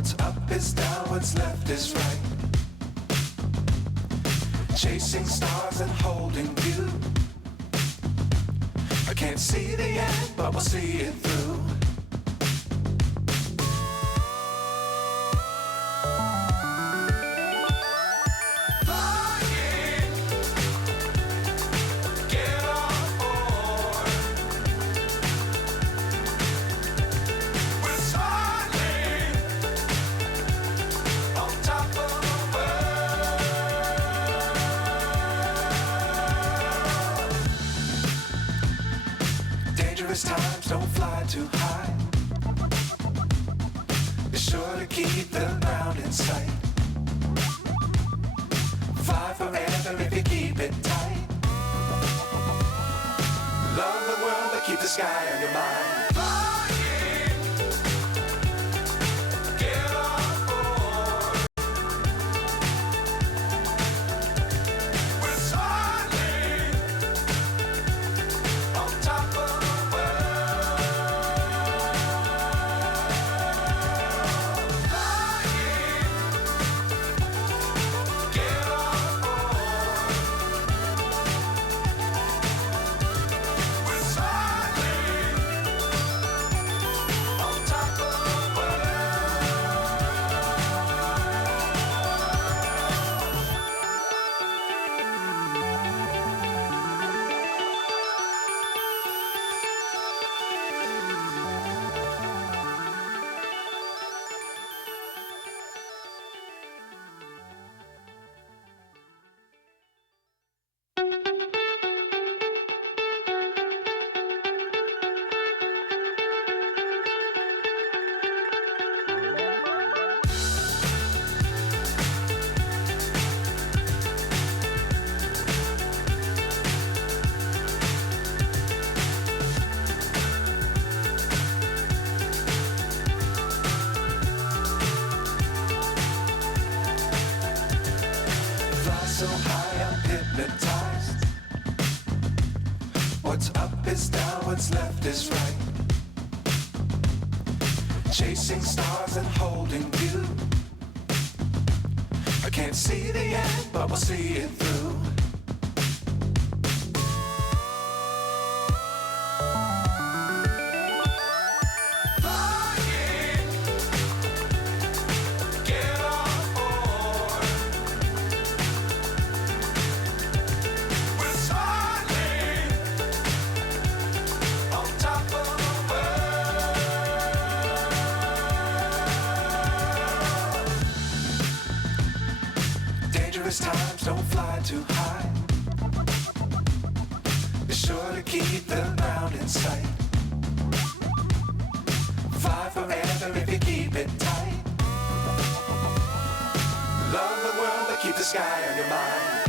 What's up is down, what's left is right. Chasing stars and holding you. I can't see the end, but we'll see it through. Dangerous times, don't fly too high. Be sure to keep the ground in sight. Fly forever if you keep it tight. Love the world, but keep the sky on your mind. So high, I'm hypnotized. What's up is down, what's left is right. Chasing stars and holding you. I can't see the end, but we'll see it through. Dangerous times, don't fly too high. Be sure to keep the ground in sight. Fly forever if you keep it tight. Love the world, but keep the sky on your mind.